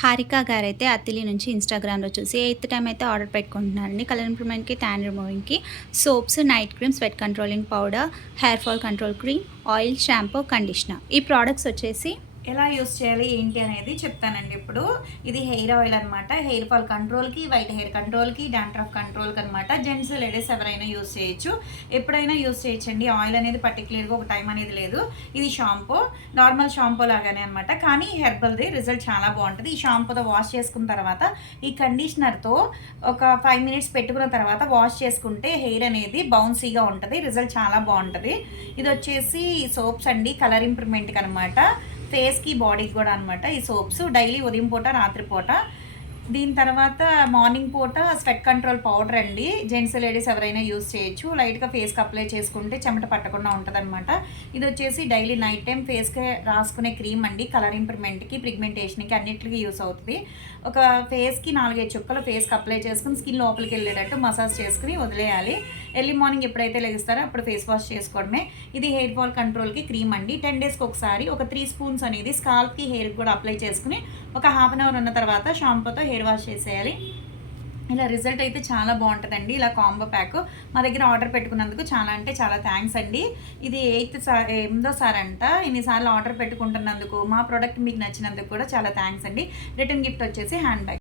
హారిక గారైతే అయితే అత్తిలి నుంచి ఇన్స్టాగ్రామ్లో చూసి ఎయిత్ టైం అయితే ఆర్డర్ పెట్టుకుంటున్నారండి. కలర్ ఇంప్రూవ్మెంట్కి tan రిమూవింగ్కి soaps night cream sweat controlling powder hair fall control cream oil shampoo conditioner ఈ ప్రోడక్ట్స్ వచ్చేసి ఎలా యూస్ చేయాలి ఏంటి అనేది చెప్తానండి ఇప్పుడు. ఇది హెయిర్ ఆయిల్ అనమాట హెయిర్ ఫాల్ కంట్రోల్కి వైట్ హెయిర్ కంట్రోల్కి డాండ్రఫ్ కంట్రోల్కి అనమాట జెంట్స్ లేడీస్ ఎవరైనా యూస్ చేయొచ్చు. ఎప్పుడైనా యూస్ చేయొచ్చండి. ఆయిల్ అనేది పర్టికులర్గా ఒక టైం అనేది లేదు. ఇది షాంపూ. నార్మల్ షాంపూ లాగానే అనమాట కానీ హెర్బల్ది రిజల్ట్ చాలా బాగుంటుంది. ఈ షాంపూతో వాష్ చేసుకున్న తర్వాత ఈ కండిషనర్తో ఒక ఫైవ్ మినిట్స్ పెట్టుకున్న తర్వాత వాష్ చేసుకుంటే హెయిర్ అనేది బౌన్సీగా ఉంటుంది. రిజల్ట్ చాలా బాగుంటుంది. ఇది వచ్చేసి సోప్స్ అండి. కలర్ ఇంప్రూవ్మెంట్కి అనమాట ఫేస్కి బాడీకి కూడా అనమాట ఈ సోప్స్ డైలీ ఉదయం పూట రాత్రి పూట. దీని తర్వాత మార్నింగ్ పూట స్వెట్ కంట్రోల్ పౌడర్ అండి. జెంట్స్ లేడీస్ ఎవరైనా యూస్ చేయొచ్చు. లైట్గా ఫేస్కి అప్లై చేసుకుంటే చెమట పట్టకుండా ఉంటుందన్నమాట. ఇది వచ్చేసి డైలీ నైట్ టైం ఫేస్కి రాసుకునే క్రీమ్ అండి. కలర్ ఇంప్రూవ్మెంట్కి పిగ్మెంటేషన్కి అన్నిటికీ యూస్ అవుతుంది. ఒక ఫేస్కి నాలుగైదు చుక్కలు ఫేస్కి అప్లై చేసుకుని స్కిన్ లోపలికి వెళ్ళేటట్టు మసాజ్ చేసుకుని వదిలేయాలి. ఎర్లీ మార్నింగ్ ఎప్పుడైతే లెగిస్తారో అప్పుడు ఫేస్ వాష్ చేసుకోవడమే. ఇది హెయిర్ ఫాల్ కంట్రోల్కి క్రీమ్ అండి. టెన్ డేస్కి ఒకసారి ఒక త్రీ స్పూన్స్ అనేది స్కాల్ప్కి హెయిర్కి కూడా అప్లై చేసుకుని ఒక హాఫ్ అన్ అవర్ ఉన్న తర్వాత షాంపూతో హెయిర్ వాష్ చేసేయాలి. ఇలా రిజల్ట్ అయితే చాలా బాగుంటుందండి. ఇలా కాంబో ప్యాక్. మా దగ్గర ఆర్డర్ పెట్టుకున్నందుకు చాలా అంటే చాలా థ్యాంక్స్ అండి. ఇది ఎయిత్ సార్ ఎనిమిదో సార్ అంట. ఇన్నిసార్లు ఆర్డర్ పెట్టుకుంటున్నందుకు మా ప్రోడక్ట్ మీకు నచ్చినందుకు కూడా చాలా థ్యాంక్స్ అండి. రిటర్న్ గిఫ్ట్ వచ్చేసి హ్యాండ్ బ్యాగ్.